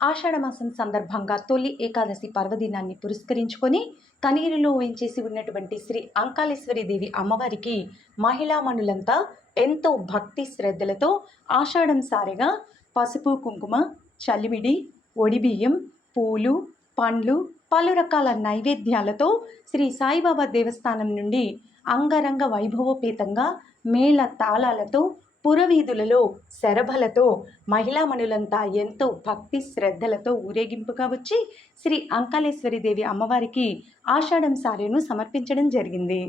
ఆషాఢమాసం సందర్భంగా తొలి ఏకాదశి పర్వదినాన్ని పురస్కరించుకొని కనిగిరిలో వేంచేసి ఉన్నటువంటి శ్రీ అంకాళేశ్వరి దేవి అమ్మవారికి మహిళామణులంతా ఎంతో భక్తి శ్రద్ధలతో ఆషాఢం సారిగా పసుపు కుంకుమ చలిమిడి ఒడిబియ్యం పూలు పండ్లు పలు రకాల నైవేద్యాలతో శ్రీ సాయిబాబా దేవస్థానం నుండి అంగరంగ వైభవోపేతంగా మేళ తాళాలతో పురవీధులలో శరభలతో మహిళామణులంతా ఎంతో భక్తి శ్రద్ధలతో ఊరేగింపుగా వచ్చి శ్రీ అంకాళేశ్వరి దేవి అమ్మవారికి ఆషాఢం సారెను సమర్పించడం జరిగింది.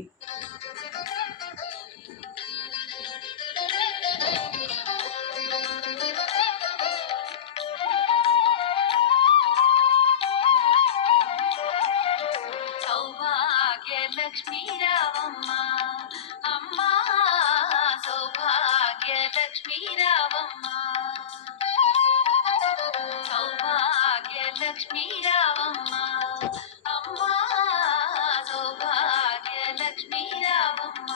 లక్ష్మీ రావమ్మ అమ్మ సౌభాగ్య లక్ష్మీ రావమ్మ సౌభాగ్య లక్ష్మీ రావమ్మ అమ్మ సౌభాగ్య లక్ష్మీ రావమ్మ.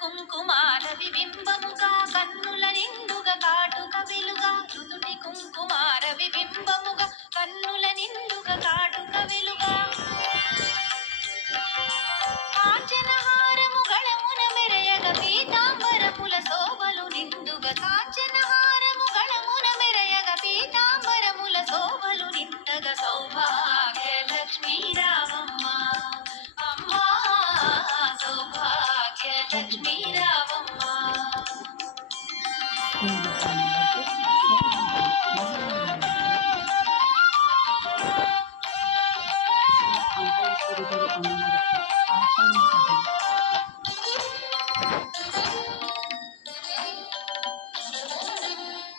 కుంకుమార విబింబముగా కన్నుల నిండుగా కాటుక వెలుగా రుదుటి కుంకుమార విబింబముగా కన్నుల నిండుగా కాటుక వెలుగా కాంచనహారము గళమున మెరయగ పీతాంబరముల శోభలు నిండుగా కాంచనహారము గళమున మెరయగ పీతాంబరముల శోభలు నిండగా సౌభాగ్య లక్ష్మీ రావమ్మ అమ్మా సౌభాగ్య లక్ష్మీ రావమ్మ.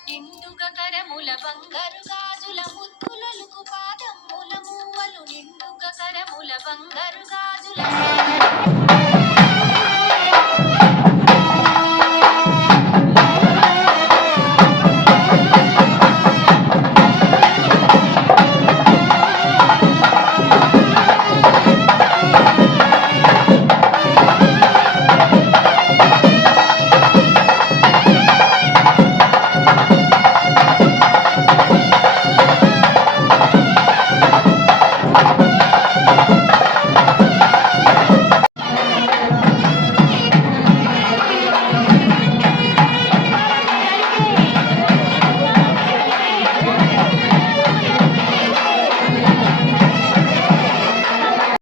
నిండుగా కరముల బంగారు గాజుల ముద్దులొలుకు పాదముల మూవలు నిండుగా కరముల బంగారు గాజుల